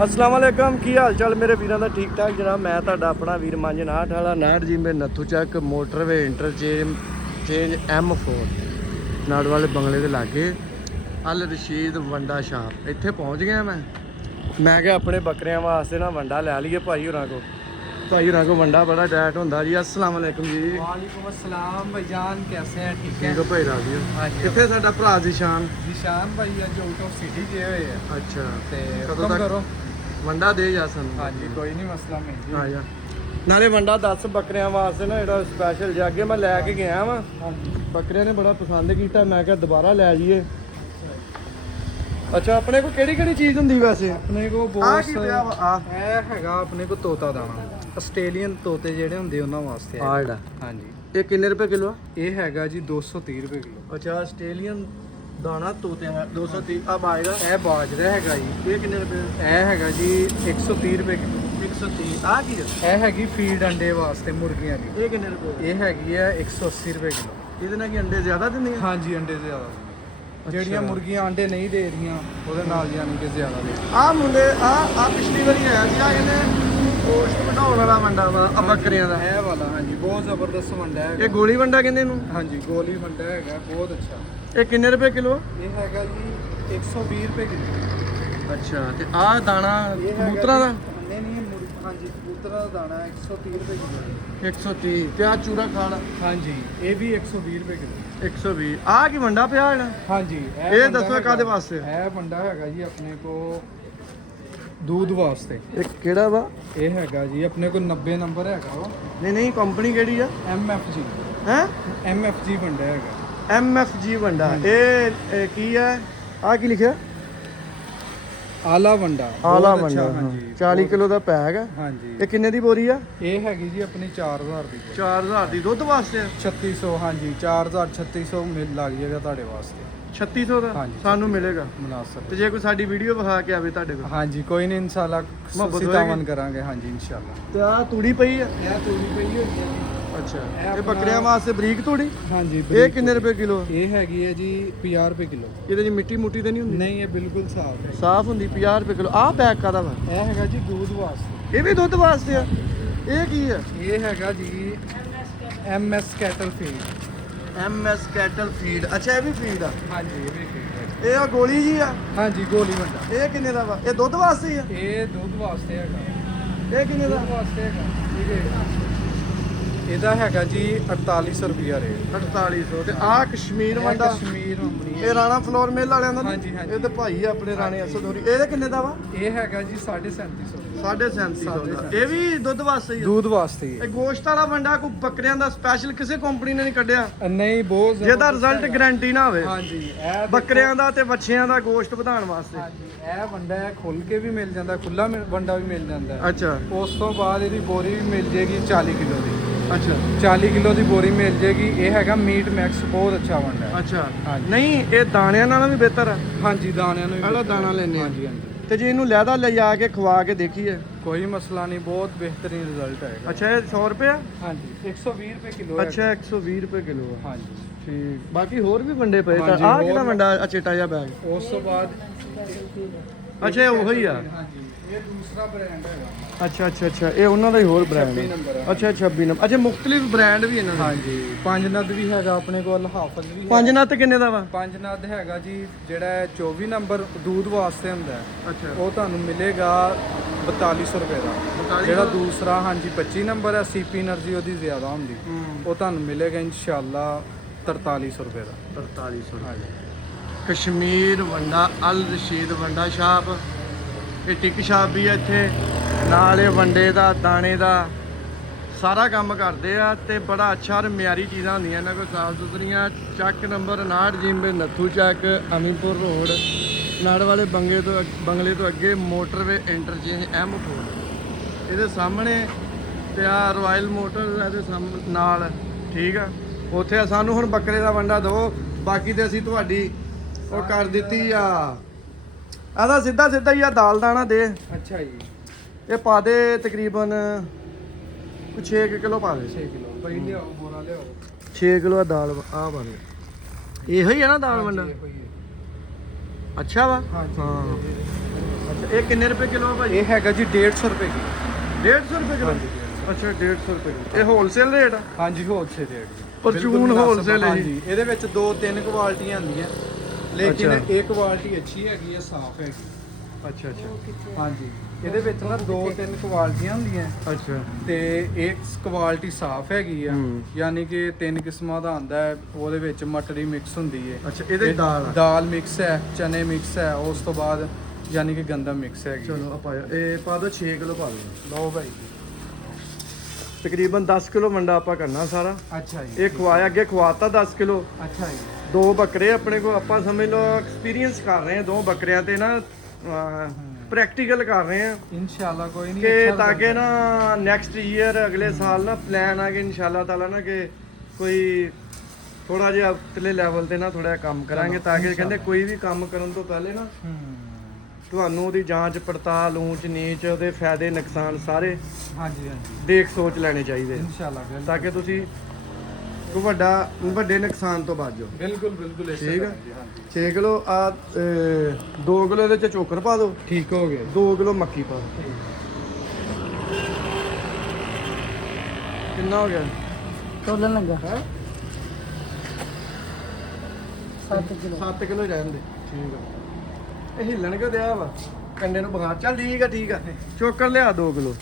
अस्सलाम वालेकुम की हाल चाल मेरे वीरों का ठीक ठाक जनाब। मैं ਤੁਹਾਡਾ अपना वीर मांझ 59 वाला 59 जी में नत्थू चक मोटरवे इंटरचेंज M4 नाड़ वाले बंगले के लागे अल रशीद वंडा शाप इत्थे पहुंच गया मैं क्या अपने बकरियां वास्ते ना वंडा लै लीए भाई होरां को वंडा बड़ा डैट होंदा जी। अस्सलाम वालेकुम जी। वालेकुम अस्सलाम भाईजान, कैसे हैं? ठीक है ठीक है भाई राजी हाँ जी। कित्थे साडा भरा जिशान निशान भाई अज आउट ऑफ सिटी गए हुए हैं अच्छा ते कदों हुक्म तक करो। वंडा दे जा सानू हाँ जी कोई नहीं मसला में जी। ਆ ਜਾ ਨਾਲੇ ਵੰਡਾ 10 ਬੱਕਰਿਆਂ ਵਾਸਤੇ ਨਾ ਜਿਹੜਾ ਸਪੈਸ਼ਲ ਜਾ ਕੇ ਮੈਂ ਲੈ ਕੇ ਗਿਆ ਵਾਂ। हाँ जी ਬੱਕਰਿਆਂ ਨੇ ਬੜਾ ਪਸੰਦ ਕੀਤਾ, ਮੈਂ ਕਿਹਾ ਦੁਬਾਰਾ ਲੈ ਜਾਈਏ। ਅੱਛਾ ਆਪਣੇ ਕੋਲ ਕਿਹੜੀ ਕਿਹੜੀ ਚੀਜ਼ ਹੁੰਦੀ ਵੈਸੇ? अपने को ਆ बहुत ਕੀ ਪਿਆ ਵਾ ਆ ਇਹ ਹੈਗਾ ਆਪਣੇ ਕੋ ਤੋਤਾ ਦਾਣਾ, ਆਸਟ੍ਰੇਲੀਅਨ ਤੋਤੇ ਜਿਹੜੇ ਹੁੰਦੇ ਉਹਨਾਂ ਵਾਸਤੇ ਹੈ। ਆ ਜਿਹੜਾ हाँ जी ਇਹ ਕਿੰਨੇ ਰੁਪਏ ਕਿਲੋ ਆ? ਇਹ ਹੈਗਾ ਜੀ 230 ਰੁਪਏ ਕਿਲੋ। ਅੱਛਾ ਆਸਟ੍ਰੇਲੀਅਨ ਦਾਣਾ ਤੋਤੇ ਦਾ 230 ਆ ਬਾਏਗਾ। ਇਹ ਬਾਜਰਾ ਹੈਗਾ ਜੀ, ਇਹ ਕਿੰਨੇ ਰੁਪਏ? ਇਹ ਹੈਗਾ ਜੀ 130 ਰੁਪਏ ਕਿਲੋ। 130 ਆ ਕੀ ਆ? ਇਹ ਹੈਗੀ ਫੀਡ ਅੰਡੇ ਵਾਸਤੇ ਮੁਰਗੀਆਂ ਦੀ, ਇਹ ਕਿੰਨੇ ਰੁਪਏ? ਇਹ ਹੈਗੀ ਹੈ 180 ਰੁਪਏ ਕਿਲੋ। ਇਹਦੇ ਨਾਲ ਕੀ ਅੰਡੇ ਜ਼ਿਆਦਾ ਦਿੰਦੀਆਂ? हाँ जी अंडे ਜ਼ਿਆਦਾ ਜਿਹੜੀਆਂ ਮੁਰਗੀਆਂ ਅੰਡੇ ਨਹੀਂ ਦੇ ਰਹੀਆਂ ਉਹਦੇ ਨਾਲ ਯਾਨੀ ਕਿ ਜ਼ਿਆਦਾ ਦੇ। ਆ ਮੁੰਡੇ ਆ ਪਿਛਲੀ ਵਾਰੀ ਆਇਆ ਸੀ ਆ ਇਹਨੇ ਗੋਸ਼ਤ ਵਧਾਉਣ ਵਾਲਾ ਵੰਡਾ ਵਾ ਆ ਬੱਕਰੀਆਂ ਦਾ। ਇਹ ਵਾਲਾ ਹਾਂਜੀ ਬਹੁਤ ਜ਼ਬਰਦਸਤ ਵੰਡਾ ਹੈਗਾ। ਇਹ ਗੋਲੀ ਵੰਡਾ ਕਹਿੰਦੇ ਇਹਨੂੰ। ਹਾਂਜੀ ਗੋਲੀ ਵੰਡਾ ਹੈਗਾ ਬਹੁਤ ਅੱਛਾ। ਇਹ ਕਿੰਨੇ ਰੁਪਏ ਕਿਲੋ? ਇਹ ਹੈਗਾ ਜੀ 120 ਰੁਪਏ ਕਿਲੋ। ਅੱਛਾ ਤੇ ਆਹ ਦਾਣਾ ਇਹ ਹੈਗਾ ਕਬੂਤਰਾਂ ਦਾ ਜੀ- ਨਹੀਂ ਨਹੀਂ ਹਾਂਜੀ ਕਬੂਤਰਾਂ ਦਾ ਦਾਣਾ 130 ਰੁਪਏ ਕਿਲੋ। 130 ਤੇ ਆ ਚੂਰਾ ਖਾਣਾ ਹਾਂਜੀ ਇਹ ਵੀ 120 ਰੁਪਏ ਕਿਲੋ। 120 ਆ ਕੀ ਵੰਡਾ ਪਿਆ ਇਹਨਾਂ? ਹਾਂਜੀ ਇਹ ਵੰਡਾ ਦੱਸੋ ਹੈਗਾ- ਕਾਹਦੇ ਵਾਸਤੇ? ਇਹ ਵੰਡਾ ਹੈਗਾ ਜੀ ਆਪਣੇ ਕੋ दूध वास्ते। ਇਹ ਕਿਹੜਾ ਵਾ? ਇਹ ਹੈਗਾ ਜੀ ਆਪਣੇ ਕੋ 90 ਨੰਬਰ ਹੈਗਾ ਵਾ ਨਹੀਂ ਕੰਪਨੀ ਕਿਹੜੀ ਆ? MFG ਹੈ MFG ਵੰਡਾ ਹੈਗਾ। MFG ਵੰਡਾ। ਇਹ ਕੀ ਹੈ? ਆ ਕੀ ਲਿਖਿਆ? ਆਲਾ ਵੰਡਾ ਆਲਾ ਬਹੁਤ ਅੱਛਾ, ਵੰਡਾ ਹਾਂਜੀ 40 ਕਿਲੋ ਦਾ ਪੈਕ ਹੈ। ਹਾਂਜੀ ਇਹ ਕਿੰਨੇ ਦੀ ਬੋਰੀ ਆ? ਇਹ ਹੈਗੀ ਜੀ ਆਪਣੀ 4000 ਦੀ 4000 ਦੀ ਦੁੱਧ ਵਾਸਤੇ ਆ? 3600 ਹਾਂਜੀ 4000 3600 ਮਿਲ ਲੱਗ ਜਾਏਗਾ ਤੁਹਾਡੇ ਵਾਸਤੇ 3600 ਦਾ ਹਾਂਜੀ। ਸਾਨੂੰ ਮਿਲੇਗਾ। ਮੁਨਾਸਬ। ਤੇ ਜੇ ਕੋਈ ਸਾਡੀ ਵੀਡੀਓ ਵਿਖਾ ਕੇ ਆਵੇ ਤੁਹਾਡੇ ਕੋਲ ਹਾਂਜੀ ਕੋਈ ਨਹੀਂ ਇਨਸ਼ਾਅੱਲਾ ਮੁਹੱਬਤ ਸਿਤਾਵਨ ਹੋਏਗੀ। ਕਰਾਂਗੇ। ਹਾਂਜੀ ਇਨਸ਼ਾਅੱਲਾ। ਤੇ ਆ ਤੂੜੀ ਪਈ ਆ? ਇਹ ਤੂੜੀ ਪਈ ਹੋਈ ਹੈ ਜੀ। ਅੱਛਾ ਇਹ ਇਹ ਆਪਣਾ- ਬੱਕਰਿਆਂ ਵਾਸਤੇ ਬਰੀਕ ਤੂੜੀ? ਹਾਂਜੀ ਇਹ ਕਿੰਨੇ ਰੁਪਏ ਕਿਲੋ? ਇਹ ਹੈਗੀ ਹੈ ਜੀ 50 ਰੁਪਏ ਕਿਲੋ। ਇਹਦੇ ਚ ਮਿੱਟੀ ਮੁੱਟੀ ਤੇ ਨਹੀਂ ਹੁੰਦੀ? ਨਹੀਂ ਇਹ ਬਿਲਕੁਲ ਸਾਫ਼ ਹੈ। ਸਾਫ਼ ਹੁੰਦੀ। 50 ਰੁਪਏ ਕਿਲੋ। ਆਹ ਪੈਕ ਕਾਦਾ ਵਾ? ਇਹ ਹੈਗਾ ਜੀ दूध ਵਾਸਤੇ। ਇਹ ਵੀ ਦੁੱਧ ਵਾਸਤੇ ਆ? ਇਹ ਕੀ ਆ? ਇਹ ਹੈਗਾ ਜੀ MS cattle feed. MS cattle feed. ਅੱਛਾ ਇਹ ਵੀ ਫੀਡ ਆ? ਹਾਂਜੀ ਇਹ ਵੀ feed ਹੈ। ਇਹ ਆ ਗੋਲੀ ਜੀ ਆ? ਹਾਂਜੀ ਗੋਲੀ ਵੰਡਾ। ਇਹ ਕਿੰਨੇ ਦਾ ਵਾ? ਇਹ ਦੁੱਧ ਵਾਸਤੇ ਹੀ ਆ? ਇਹ ਦੁੱਧ ਵਾਸਤੇ ਹੈਗਾ। ਇਹ ਕਿੰਨੇ ਦਾ? ਦੁੱਧ ਵਾਸਤੇ ਹੈਗਾ। ਇਹਦਾ ਹੈਗਾ ਜੀ 4800 ਰੁਪਿਆ ਰੇਟ। 4800 ਤੇ ਆਹ ਕਸ਼ਮੀਰ ਵੰਡਾ? ਕਸ਼ਮੀਰ ਹੁੰਦੀ ਇਹ ਰਾਣਾ ਫਲੋਰ ਮਿਲ ਵਾਲਿਆਂ ਦਾ ਨਾ? ਹਾਂਜੀ, ਹਾਂਜੀ। ਇਹ ਤੇ ਭਾਈ ਆ ਆਪਣੇ ਰਾਣੇ ਅਸਦੋਰੀ। ਇਹਦੇ ਕਿੰਨੇ ਦਾ ਵਾ? ਇਹ ਹੈਗਾ ਜੀ 3750। 3750 ਦਾ। ਇਹ ਵੀ ਦੁੱਧ ਵਾਸਤੇ ਹੀ ਆ? दूध ਵਾਸਤੇ ਹੀ ਇਹ ਗੋਸ਼ਤ ਵਾਲਾ ਵੰਡਾ ਕੋਈ ਬੱਕਰਿਆਂ ਦਾ ਸਪੈਸ਼ਲ ਕਿਸੇ ਕੰਪਨੀ ਨੇ ਨਹੀਂ ਕੱਢਿਆ ਹੈ। ਨਹੀਂ ਬਹੁਤ ਜਿਹਦਾ ਜ਼ਬਰਦਸਤ ਰਿਜ਼ਲਟ ਹੈਗਾ। ਗਾਰੰਟੀ ਨਾ ਹੋਵੇ? ਹਾਂਜੀ ਇਹ ਦੇਖੋ। ਬੱਕਰਿਆਂ ਦਾ ਤੇ ਵੱਛਿਆਂ ਦਾ ਗੋਸ਼ਤ ਵਧਾਉਣ ਵਾਸਤੇ। ਹਾਂਜੀ ਇਹ ਵੰਡਾ ਹੈ, ਖੁੱਲ ਕੇ ਵੀ ਮਿਲ ਜਾਂਦਾ, ਖੁੱਲਾ ਵੰਡਾ ਵੀ ਮਿਲ ਜਾਂਦਾ ਹੈ। ਅੱਛਾ ਉਸ ਤੋਂ ਬਾਅਦ ਇਹਦੀ ਬੋਰੀ ਵੀ ਮਿਲ ਜੇਗੀ 40 ਕਿਲੋ ਦੀ। ਅੱਛਾ 40 ਕਿਲੋ ਦੀ ਬੋਰੀ ਮਿਲ ਜੇਗੀ। ਇਹ ਹੈਗਾ ਮੀਟ ਮੈਕਸ, ਬਹੁਤ ਅੱਛਾ ਵੰਡਾ ਹੈ। ਅੱਛਾ ਹਾਂਜੀ। ਨਹੀਂ ਇਹ ਦਾਣਿਆਂ ਨਾਲੋਂ ਵੀ ਬਿਹਤਰ ਆ? ਹਾਂਜੀ ਦਾਣਿਆਂ ਨੂੰ ਵੀ ਪਹਿਲਾਂ ਬਿਹਤਰ ਦਾਣਾ ਲੈਂਦੇ ਹਾਂ। ਹਾਂਜੀ ਹਾਂਜੀ ਤੇ ਜੇ ਇਹਨੂੰ ਲਹਿਦਾ ਲਿਜਾ ਕੇ ਖਵਾ ਕੇ ਦੇਖੀਏ? ਕੋਈ ਮਸਲਾ ਨਹੀਂ, ਬਹੁਤ ਬਿਹਤਰੀਨ ਰਿਜ਼ਲਟ ਆਏਗਾ। ਅੱਛਾ ਇਹ 100 ਰੁਪਏ ਆ? ਹਾਂਜੀ 120 ਰੁਪਏ ਕਿਲੋ ਹੈ। ਅੱਛਾ 120 ਰੁਪਏ ਕਿਲੋ ਆ? ਹਾਂਜੀ ਠੀਕ। ਬਾਕੀ ਹੋਰ ਵੀ ਵੰਡੇ ਪਏ ਤਾਂ ਹਾਂਜੀ, ਆਹ ਹੋਰ ਕਿਹੜਾ ਵੀ- ਵੰਡਾ? ਆ ਚਿੱਟਾ ਜਿਹਾ ਬੈਗ? ਉਸ ਤੋਂ ਬਾਅਦ ਅੱਛਾ ਇਹ ਉਹੀ ਆ? ਹਾਂਜੀ ਇਹ ਦੂਸਰਾ ਬ੍ਰਾਂਡ ਹੈਗਾ। ਅੱਛਾ ਇਹ ਉਹਨਾਂ ਦਾ ਹੀ ਹੋਰ ਬ੍ਰਾਂਡ 26 ਨੰਬਰ ਹੈ। ਅੱਛਾ 26 ਨੰਬਰ। ਅੱਛਾ ਮੁxtਲਿਫ ਬ੍ਰਾਂਡ ਵੀ ਇਹਨਾਂ ਦੇ? ਹਾਂਜੀ ਪੰਜ ਨਦ ਵੀ ਹੈਗਾ ਆਪਣੇ ਕੋਲ, ਹਾਫਜ਼ ਵੀ ਪੰਜ ਨੱਤ ਕਿੰਨੇ ਦਾ ਵਾ? ਪੰਜ ਨਦ ਹੈਗਾ ਜੀ ਜਿਹੜਾ ਹੈ 24 ਨੰਬਰ दूध ਵਾਸਤੇ ਹੁੰਦਾ ਹੈ। ਅੱਛਾ ਉਹ ਤੁਹਾਨੂੰ ਮਿਲੇਗਾ 4200 ਰੁਪਏ ਦਾ। 4200 ਜਿਹੜਾ ਦੂਸਰਾ ਹਾਂਜੀ 25 ਨੰਬਰ ਹੈ CP એનર્ਜੀ ਉਹਦੀ ਜ਼ਿਆਦਾ ਹੁੰਦੀ, ਉਹ ਤੁਹਾਨੂੰ ਮਿਲੇਗਾ ਇਨਸ਼ਾਅੱਲਾ 4300 ਰੁਪਏ ਦਾ। 4300 ਹਾਂਜੀ ਕਸ਼ਮੀਰ ਵੰਡਾ ਅਲ ਰਸ਼ੀਦ ਵੰਡਾ ਸ਼ਾਪ। ਇਹ ਟਿਕ ਸ਼ਾਪ ਵੀ ਹੈ ਇੱਥੇ ਨਾਲ। ਇਹ ਵੰਡੇ ਦਾ ਦਾਣੇ ਦਾ ਸਾਰਾ ਕੰਮ ਕਰਦੇ ਆ ਤੇ ਬੜਾ ਅੱਛਾ ਔਰ ਮਿਆਰੀ ਚੀਜ਼ਾਂ ਹੁੰਦੀਆਂ ਇਹਨਾਂ ਕੋਲ, ਸਾਫ ਸੁਥਰੀਆਂ। ਚੱਕ ਨੰਬਰ 59 ਜਿੰਬੇ ਨੱਥੂ ਚੱਕ ਅਮੀਪੁਰ ਰੋਡ ਨਾੜ ਵਾਲੇ ਬੰਗਲੇ ਤੋਂ ਅੱਗੇ ਮੋਟਰਵੇ ਇੰਟਰਚੇਂਜ M4 ਇਹਦੇ ਸਾਹਮਣੇ ਤੇ ਆ ਰਾਇਲ ਮੋਟਰ ਇਹਦੇ ਸਾਹਮਣੇ ਨਾਲ। ਠੀਕ ਆ ਉੱਥੇ ਸਾਨੂੰ ਹੁਣ ਬੱਕਰੇ ਦਾ ਵੰਡਾ ਦਿਓ, ਬਾਕੀ ਤੇ ਅਸੀਂ ਤੁਹਾਡੀ ਉਹ ਕਰ ਦਿੱਤੀ ਆ। ਆਦਾ ਸਿੱਧਾ ਹੀ ਆ ਦਾਲ ਦਾਣਾ ਦੇ। ਅੱਛਾ ਜੀ ਇਹ ਪਾ ਦੇ ਤਕਰੀਬਨ 6 ਕਿਲੋ ਪਾ ਦੇ। 6 ਕਿਲੋ ਭਾਈ ਲਿਆਓ, ਬੋਰਾ ਲਿਆਓ। 6 ਕਿਲੋ ਦਾਲ ਆ ਪਾ ਦੇ। ਇਹੋ ਹੀ ਆ ਨਾ ਦਾਲ ਵੰਡਾ? ਇਹੋ ਹੀ ਹੈ। ਅੱਛਾ ਵਾ? ਹਾਂਜੀ ਹਾਂ ਅੱਛਾ, ਇਹ ਕਿੰਨੇ ਰੁਪਏ ਕਿਲੋ ਆ ਭਾਈ? ਇਹ ਹੈਗਾ ਜੀ 150 ਰੁਪਏ ਕਿਲੋ। 150 ਰੁਪਏ ਕਿਲੋ? ਹਾਂਜੀ, ਅੱਛਾ 150 ਰੁਪਏ ਕਿਲੋ। ਇਹ ਹੋਲਸੇਲ ਰੇਟ ਆ? ਹਾਂਜੀ ਹੋਲਸੇਲ ਰੇਟ ਜੀ। ਪਰਚੂਨ ਬਿਲਕੁਲ ਮੁਨਾਸਿਬ। wholesale ਹੈ ਜੀ। ਹਾਂਜੀ, ਇਹਦੇ ਵਿੱਚ 2-3 ਕੁਆਲਿਟੀਆਂ ਹੁੰਦੀਆਂ, ਲੇਕਿਨ ਅੱਛਾ। ਇਹ ਕੁਆਲਿਟੀ ਅੱਛੀ ਹੈਗੀ ਹੈ, ਸਾਫ਼ ਹੈਗੀ। ਅੱਛਾ ਅੱਛਾ ਹਾਂਜੀ, ਇਹਦੇ ਵਿੱਚ ਨਾ 2-3 ਕੁਆਲਿਟੀਆਂ ਹੁੰਦੀਆਂ ਅੱਛਾ। ਤੇ ਇੱਕ ਕੁਆਲਿਟੀ ਸਾਫ਼ ਹੈਗੀ ਆ, ਹੂੰ। ਯਾਨੀ ਕਿ 3 ਕਿਸਮਾਂ ਦਾ ਆਂਦਾ ਹੈ। ਉਹਦੇ ਵਿੱਚ ਮਟਰੀ ਮਿਕਸ ਹੁੰਦੀ ਹੈ। ਅੱਛਾ, ਇਹਦੇ ਇਹ ਦਾਲ ਆ? ਦਾਲ ਮਿਕਸ ਹੈ, ਚਨੇ ਮਿਕਸ ਹੈ, ਉਸ ਤੋਂ ਬਾਅਦ ਯਾਨੀ ਕਿ ਗੰਦਮ ਮਿਕਸ ਹੈਗੀ। ਚਲੋ ਆਪਾਂ ਇਹ ਪਾ ਦਿਓ 6 ਕਿਲੋ ਪਾ ਦਿਓ। ਲਓ ਭਾਈ। ਤਕਰੀਬਨ 10 ਕਿਲੋ ਮੰਡਾ ਆਪਾਂ ਕਰਨਾ ਸਾਰਾ। ਅੱਛਾ ਜੀ। ਇਹ ਖਵਾਇਆ, ਅੱਗੇ ਖਵਾਤਾ 10 ਕਿਲੋ। ਅੱਛਾ ਜੀ। 2 ਬੱਕਰੇ ਆਪਣੇ ਕੋਲ, ਆਪਾਂ ਸਮਝ ਲਓ ਐਕਸਪੀਰੀਅੰਸ ਕਰ ਰਹੇ ਹਾਂ 2 ਬੱਕਰਿਆਂ ਤੇ ਨਾ, ਪ੍ਰੈਕਟੀਕਲ ਕਰ ਰਹੇ ਹਾਂ ਇਨਸ਼ਾਅੱਲਾ ਕੋਈ ਨਹੀਂ, ਕਿ ਅੱਛਾ ਤਾਂ ਕਿ result ਨਾ ਨੈਕਸਟ ਈਅਰ ਅਗਲੇ ਸਾਲ ਨਾ ਪਲਾਨ ਆ ਕਿ ਇਨਸ਼ਾਅੱਲਾ ਤਾਲਾ ਨਾ ਕਿ ਕੋਈ ਥੋੜਾ ਜਿਹਾ ਉਤਲੇ ਲੈਵਲ ਤੇ ਨਾ ਥੋੜਾ ਕੰਮ ਕਰਾਂਗੇ, ਤਾਂ ਕਿ ਕਹਿੰਦੇ ਕੋਈ ਵੀ ਕੰਮ ਕਰਨ ਤੋਂ ਪਹਿਲੇ ਨਾ ਹੂੰ। ਤੁਹਾਨੂੰ ਉਹਦੀ ਜਾਂਚ ਪੜਤਾਲ, ਊਂਚ ਨੀਚ, ਉਹਦੇ ਫਾਇਦੇ ਨੁਕਸਾਨ ਸਾਰੇ ਹਾਂਜੀ ਹਾਂਜੀ, ਦੇਖ ਸੋਚ ਲੈਣੇ ਚਾਹੀਦੇ, ਇਨਸ਼ਾਅੱਲਾ ਤਾਂ ਕਿ ਤੁਸੀਂ ਕੋਈ ਵੱਡੇ ਨੁਕਸਾਨ ਤੋਂ ਬਚ ਜਾਓ। ਬਿਲਕੁਲ ਬਿਲਕੁਲ ਇਸੇ ਠੀਕ ਆ। ਤਰ੍ਹਾਂ ਜੀ, ਹਾਂਜੀ। 6 ਕਿਲੋ ਆ 2 ਕਿਲੋ ਇਹਦੇ ਚ ਚੋਕਰ ਪਾ ਦਿਓ, ਠੀਕ ਹੋ ਗਿਆ। 2 ਕਿਲੋ ਮੱਕੀ ਪਾ ਦਿਓ। ਕਿੰਨਾ ਹੋ ਗਿਆ? ਤੋਲਣ ਲੱਗਾ ਹੈ 7 ਕਿਲੋ। 7 ਕਿਲੋ ਰਹਿਣ ਦੇ। ਠੀਕ ਆ। ਇਹ ਹਿੱਲਣ ਕਿਉਂ ਦਿਆ ਵਾ? ਕੰਡੇ ਨੂੰ ਬੁਖਾਰ। ਚੱਲ ਠੀਕ ਆ ਠੀਕ ਆ। ਚੋਕਰ ਲਿਆ 2 ਕਿਲੋ।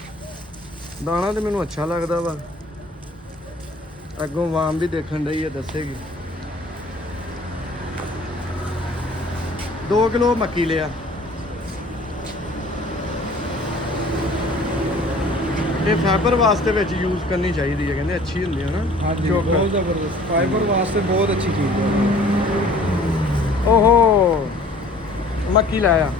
ਦਾਣਾ ਤੇ ਮੈਨੂੰ ਅੱਛਾ ਲੱਗਦਾ ਵਾ, ਅੱਗੋਂ ਵਾਮ ਵੀ ਦੇਖਣ ਡਈ ਆ, ਦੱਸੇਗੀ। 2 ਕਿਲੋ ਮੱਕੀ ਲਿਆ। ਇਹ ਫਾਈਬਰ ਵਾਸਤੇ ਵਿੱਚ ਯੂਜ਼ ਕਰਨੀ ਚਾਹੀਦੀ ਹੈ, ਕਹਿੰਦੇ ਅੱਛੀ ਹੁੰਦੀ ਹੈ ਨਾ। ਹਾਂਜੀ, ਚੋਕਰ। ਬਹੁਤ ਜ਼ਬਰਦਸਤ, ਫਾਈਬਰ ਵਾਸਤੇ ਬਹੁਤ ਅੱਛੀ ਚੀਜ਼ ਹੈ। ਓਹੋ ਮੱਕੀ ਲਾਇਆ।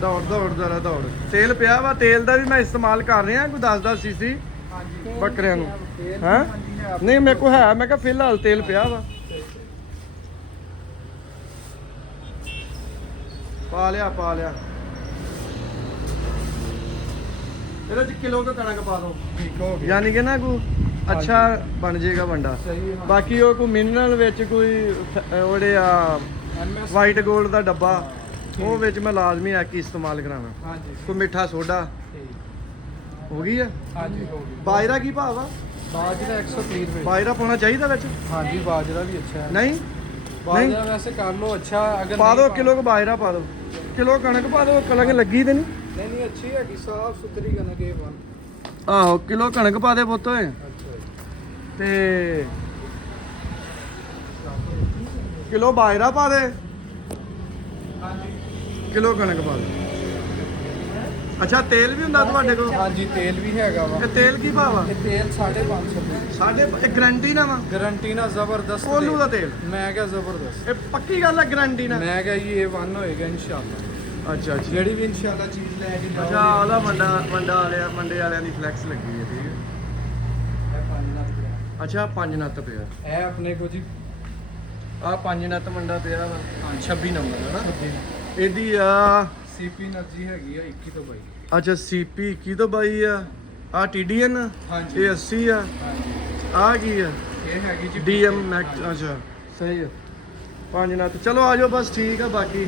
ਦੌੜ ਦੌੜ ਜ਼ਰਾ ਦੌੜ। ਤੇਲ ਪਿਆ ਵਾ, ਤੇਲ ਦਾ ਵੀ ਮੈਂ ਇਸਤੇਮਾਲ ਕਰ ਰਿਹਾ ਕੋਈ 10-10 ਸੀਸੀ ਹਾਂਜੀ ਬੱਕਰਿਆਂ ਨੂੰ। ਤੇਲ ਹੈਂ? ਹਾਂਜੀ ਹੈ ਨਹੀਂ ਮੇਰੇ ਕੋਲ ਹੈ, ਮੈਂ ਕਿਹਾ ਫਿਲਹਾਲ ਤੇਲ ਪਿਆ ਵਾ। ਪਾ ਲਿਆ ਪਾ ਲਿਆ। ਇਹਦੇ ਚ ਕਿਲੋ ਕੁ ਕਣਕ ਪਾ ਦੋ, ਠੀਕ ਹੋ ਗਿਆ। ਯਾਨੀ ਕਿ ਨਾ ਕੋਈ ਅੱਛਾ ਬਣ ਜਾਏਗਾ ਵੰਡਾ। ਸਹੀ ਹੈ। ਬਾਕੀ ਉਹ ਕੋਈ ਮਿਨਰਲ ਵਿੱਚ ਕੋਈ ਉਹਦੇ ਆ MS ਵਾਈਟ 골ਡ ਦਾ ਡੱਬਾ, ਉਹ ਵਿੱਚ ਮੈਂ ਲਾਜ਼ਮੀ ਆ ਕਿ ਇਸਤੇਮਾਲ ਕਰਾਉਣਾ। ਹਾਂਜੀ ਕੋਈ ਮਿੱਠਾ ਸੋਡਾ ਠੀਕ। ਹੋ ਗਈ ਆ। ਹਾਂਜੀ ਹੋ ਗਈ। ਬਾਜਰਾ ਕੀ ਭਾਅ ਵਾ? ਬਾਜਰਾ 130 ਰੁਪਏ। ਬਾਜਰਾ ਪਾਉਣਾ ਚਾਹੀਦਾ ਵਿੱਚ? ਹਾਂਜੀ ਬਾਜਰਾ ਵੀ ਅੱਛਾ ਹੈ। ਨਹੀਂ ਬਾਜਰਾ ਵੈਸੇ ਕਰ ਲੋ ਅੱਛਾ, ਅਗਰ ਪਾ ਨਹੀਂ ਦਿਓ ਪਾ- ਕਿਲੋ ਕੁ ਬਾਜਰਾ ਪਾ ਦਿਓ, ਕਿਲੋ ਕਣਕ ਪਾ ਦਿਓ, ਕਣਕ ਲੱਗੀ ਤੇ ਨਹੀਂ? ਨਹੀਂ ਨਹੀਂ ਅੱਛੀ ਹੈਗੀ, ਸਾਫ ਸੁਥਰੀ ਕਣਕ ਇਹ ਬਣ। ਆਹੋ ਕਿਲੋ ਕਣਕ ਪਾ ਦੇ ਪੁੱਤ ਓਏ। ਅੱਛਾ ਜੀ। ਤੇ ਕਿਲੋ ਬਾਜਰਾ ਪਾ ਦੇ, ਹਾਂਜੀ ਕਿਲੋ ਕਣਕ ਪਾ ਦੇ। ਅੱਛਾ ਤੇਲ ਵੀ ਹੁੰਦਾ ਤੁਹਾਡੇ ਕੋਲ? ਹਾਂਜੀ ਤੇਲ ਵੀ ਹੈਗਾ ਵਾ। ਇਹ ਤੇਲ ਕੀ ਭਾਅ ਵਾ? ਇਹ ਤੇਲ 550 ਰੁਪਏ। ਸਾਡੇ ਇਹ ਗਰੰਟੀ ਨਾ ਵਾ? ਗਾਰੰਟੀ ਨਾਲ ਜ਼ਬਰਦਸਤ ਕੋਲੂ ਦਾ ਤੇਲ? ਮੈਂ ਕਿਹਾ ਜ਼ਬਰਦਸਤ। ਇਹ ਪੱਕੀ ਗੱਲ ਹੈ ਗਰੰਟੀ ਨਾ? ਮੈਂ ਕਿਹਾ ਜੀ ਇਹ ਵਨ ਹੋਏਗਾ ਇਨਸ਼ਾਅੱਲਾ। ਅੱਛਾ ਅੱਛਾ ਜਿਹੜੀ ਵੀ ਇਨਸ਼ਾਅੱਲਾ ਚੀਜ਼ ਲੈ ਕੇ ਜਾਓਗੇ। ਅੱਛਾ ਉਹਦਾ ਮੰਡੇ ਵਾਲਿਆਂ ਦੀ ਫਲੈਕਸ ਲੱਗੀ ਹੈ। ਠੀਕ ਹੈ। ਇਹ 5 ਲੱਖ ਰੁਪਏ। ਅੱਛਾ 5 ਨੱਤ ਪਿਆ। ਇਹ ਆਪਣੇ ਕੋ ਜੀ ਆ 5 ਨੱਤ ਮੰਡਾ ਪਿਆ ਵਾ। 26 ਨੰਬਰ ਹੈ ਨਾ ਇਹਦੀ ਆ। ਸੀਪੀ એનર્ਜੀ ਹੈਗੀ ਆ 21 ਤੋਂ 22। ਅੱਛਾ ਸੀਪੀ 21 ਤੋਂ 22 ਆ। ਆ TDN ਹਾਂਜੀ। ਇਹ 80 ਆ। ਹਾਂਜੀ ਆ ਕੀ ਆ? ਇਹ ਹੈਗੀ ਜੀ DM ਮੈਕਸ। ਅੱਛਾ ਸਹੀ ਆ। 5 ਨੱਤ। ਚਲੋ ਆ ਜਾਓ ਬਸ ਠੀਕ ਆ। ਬਾਕੀ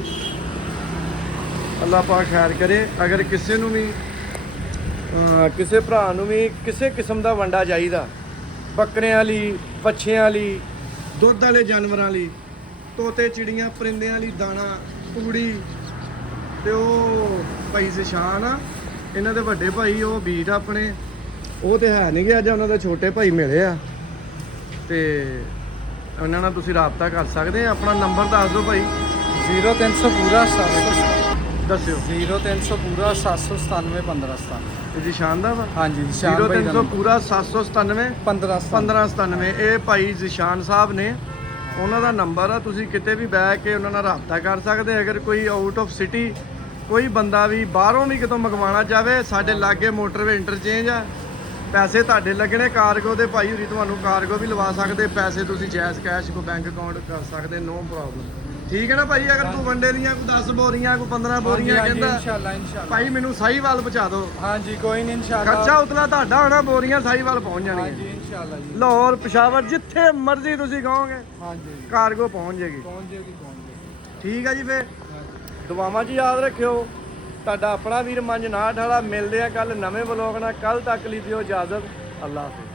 ਅੱਲਾਹ ਪਾਕ ਖੈਰ ਕਰੇ। ਅਗਰ ਕਿਸੇ ਨੂੰ ਵੀ ਕਿਸੇ ਭਰਾ ਨੂੰ ਵੀ ਕਿਸੇ ਕਿਸਮ ਦਾ ਵੰਡਾ ਚਾਹੀਦਾ, ਬੱਕਰਿਆਂ ਲਈ, ਪੱਛਿਆਂ ਲਈ, ਦੁੱਧ ਵਾਲੇ ਜਾਨਵਰਾਂ ਲਈ, ਤੋਤੇ ਚਿੜੀਆਂ ਪਰਿੰਦਿਆਂ ਲਈ ਦਾਣਾ ਤੂੜੀ, ਤੇ ਉਹ ਭਾਈ ਜ਼ਸ਼ਾਨ ਆ, ਇਹਨਾਂ ਦੇ ਵੱਡੇ ਭਾਈ ਉਹ ਬੀਟ ਆਪਣੇ, ਉਹ ਤੇ ਹੈ ਨਹੀਂ ਗੇ, ਅੱਜ ਉਹਨਾਂ ਦੇ ਛੋਟੇ ਭਾਈ ਮਿਲੇ ਆ, ਤੇ ਉਹਨਾਂ ਨਾਲ ਤੁਸੀਂ ਰਾਬਤਾ ਕਰ ਸਕਦੇ ਆ। ਆਪਣਾ ਨੰਬਰ ਦੱਸ ਦਿਓ ਭਾਈ। 0300 ਪੂਰਾ 700 ਦੱਸਿਓ। 0300 ਪੂਰਾ 797 1597। ਇਹ ਜ਼ਸ਼ਾਨ ਦਾ ਵਾ? ਹਾਂਜੀ ਨਿਸ਼ਾਨ ਭਾਈ ਦਾ 0300 ਪੂਰਾ 797 1597। ਇਹ ਭਾਈ ਜ਼ਸ਼ਾਨ ਸਾਹਿਬ ਨੇ, ਉਹਨਾਂ ਦਾ ਨੰਬਰ ਆ। ਤੁਸੀਂ ਕਿਤੇ ਵੀ ਬਹਿ ਕੇ ਉਹਨਾਂ ਨਾਲ ਰਾਬਤਾ ਕਰ ਸਕਦੇ। ਅਗਰ ਕੋਈ ਆਊਟ ਆਫ ਸਿਟੀ ਕੋਈ ਬੰਦਾ ਵੀ ਬਾਹਰੋਂ ਵੀ ਕਿਤੋਂ ਮੰਗਵਾਉਣਾ ਚਾਹਵੇ, ਸਾਡੇ ਲਾਗੇ ਮੋਟਰਵੇ ਇੰਟਰਚੇਂਜ ਆ। ਪੈਸੇ ਤੁਹਾਡੇ ਲੱਗਣੇ ਕਾਰਗੋ ਦੇ, ਭਾਈ ਹੁਰੀ ਤੁਹਾਨੂੰ ਕਾਰਗੋ ਵੀ ਲਵਾ ਸਕਦੇ। ਪੈਸੇ ਤੁਸੀਂ ਜੈਜ਼ ਕੈਸ਼ ਕੋ ਬੈਂਕ ਅਕਾਊਂਟ ਕਰ ਸਕਦੇ, ਨੋ ਪ੍ਰੋਬਲਮ। ਠੀਕ ਹੈ ਨਾ ਭਾਈ? ਅਗਰ ਤੂੰ ਵੰਡੇ ਦੀਆਂ ਕੋਈ 10 ਬੋਰੀਆਂ ਕੋਈ 15 ਬੋਰੀਆਂ ਕਹਿੰਦਾ, ਇਨਸ਼ਾਅੱਲਾ ਇਨਸ਼ਾਅੱਲਾ ਭਾਈ ਮੈਨੂੰ ਸਾਹੀਵਾਲ ਪਹੁੰਚਾ ਦਿਓ। ਹਾਂਜੀ ਕੋਈ ਨਹੀਂ ਇਨਸ਼ਾਅੱਲਾ। ਖਰਚਾ ਉਤਲਾ ਤੁਹਾਡਾ ਹੋਣਾ, ਬੋਰੀਆਂ ਸਾਹੀਵਾਲ ਪਹੁੰਚ ਹਾਂਜੀ ਜਾਣਗੀਆਂ। ਇਨਸ਼ਾਅੱਲਾ ਜੀ। ਲਾਹੌਰ, ਪਿਸ਼ਾਵਰ, ਜਿੱਥੇ ਮਰਜ਼ੀ ਤੁਸੀਂ ਕਹੋਗੇ ਹਾਂਜੀ ਕਾਰਗੋ ਪਹੁੰਚ ਜਾਏਗੀ। ਪਹੁੰਚ ਜਾਏਗੀ ਪਹੁੰਚ ਜਾਏਗੀ। ਠੀਕ ਹੈ ਜੀ ਫੇਰ। ਦੁਆਵਾਂ 'ਚ ਯਾਦ ਰੱਖਿਓ। ਤੁਹਾਡਾ ਆਪਣਾ ਵੀਰ ਮੰਜਨਾਟ ਵਾਲਾ। ਮਿਲਦੇ ਆ ਕੱਲ ਨਵੇਂ ਵਲੋਗ ਨਾਲ। ਕੱਲ ਤੱਕ ਲਈ ਦਿਓ ਇਜਾਜ਼ਤ। ਅੱਲਾ ਹਾਫਿਜ਼।